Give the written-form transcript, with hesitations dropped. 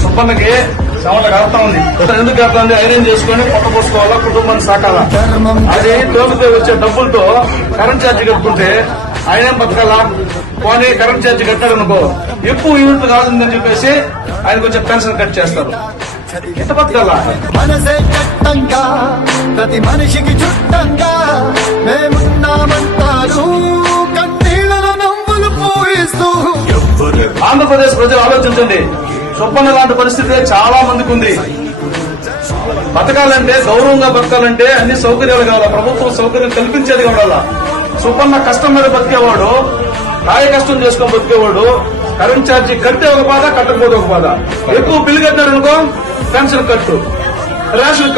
సుబ్బన్నకి సవళ్ళకి అర్థం ఉంది. ఎందుకు అర్థం ఉంది? ఐరన్ చేసుకుని పొట్ట పోసుకోవాలా, కుటుంబాన్ని సాకాలా. అది తోమితే వచ్చే డబ్బులతో కరెంట్ ఛార్జీ కట్టుకుంటే ఆయన బతకాలా. పోనీ కరెంట్ ఛార్జీ కట్టారు అనుకో, ఎక్కువ యూనిట్లు కాదుందని చెప్పేసి ఆయన కొంచెం పెన్షన్ కట్ చేస్తారు. ఎంత బతకాలా? మనసే చట్టంగా ప్రతి మనిషికి చుట్టంగా మేమున్నామంటారు, కన్నీళ్ళలో నవ్వులు పూయిస్తూ. ఆంధ్రప్రదేశ్ ప్రజలు ఆలోచించండి. సుబ్బన్న లాంటి పరిస్థితి చాలా మందికి ఉంది. బతకాలంటే, గౌరవంగా బతకాలంటే అన్ని సౌకర్యాలు కావాలా, ప్రభుత్వం సౌకర్యం కల్పించేది కావాలా. సుబ్బన్న కష్టం మీద బతికేవాడు, కాయ కష్టం చేసుకొని బతికేవాడు. కరెంట్ ఛార్జీ కడితే ఒక బాధ, కట్టకపోతే ఒక బాధ. ఎక్కువ బిల్లు కట్టారనుకో పెన్షన్ కట్టు, రేషన్